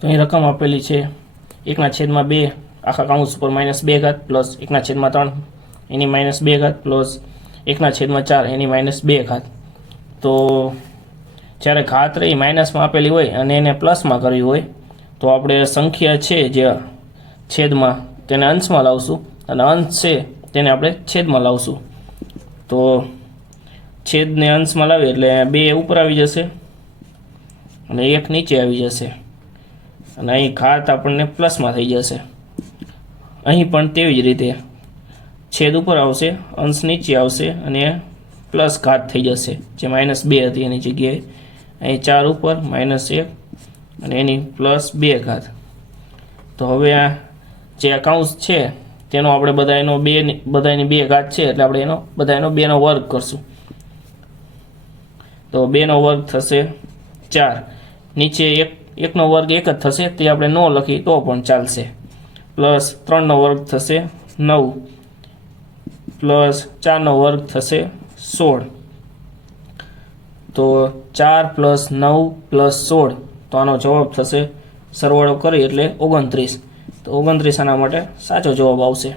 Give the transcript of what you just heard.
તો અહીં રકમ આપેલી છે 1/2 આખા કાઉન્સ ઉપર -2 પ્લસ 1/3 એની -2 પ્લસ 1/4 એની -2. તો જ્યારે ઘાત રહી માઇનસમાં આપેલી હોય અને એને પ્લસમાં કરવી હોય તો આપણે સંખ્યા છે જે છેદમાં તેને અંશમાં લાવશું અને અંશ છે તેને આપણે છેદમાં લાવશું. તો છેદને અંશમાં લાવીએ એટલે 2 ઉપર આવી જશે અને 1 નીચે આવી જશે અને અહીં ઘાત આપણને પ્લસમાં થઈ જશે. અહીં પણ તેવી જ રીતે છેદ ઉપર આવશે, અંશ નીચે આવશે અને પ્લસ ઘાત થઈ જશે જે -2 હતી એની જગ્યાએ અહીં 4 ઉપર -1 અને એની +2. તો હવે આ જે કૌંસ છે તેનો આપણે બધાની 2 ઘાત છે એટલે આપણે એનો બધાનો 2નો વર્ગ કરશું. તો 2નો વર્ગ થશે 4. નીચે 1નો વર્ગ 1 જ થશે તે આપણે ન લખી તો પણ ચાલશે. પ્લસ 3નો વર્ગ થશે 9 પ્લસ 4નો વર્ગ થશે 16. તો 4 + 9 + 16 તો આનો જવાબ થશે સરવાળો કરી એટલે 29. તો 29 આના માટે સાચો જવાબ આવશે.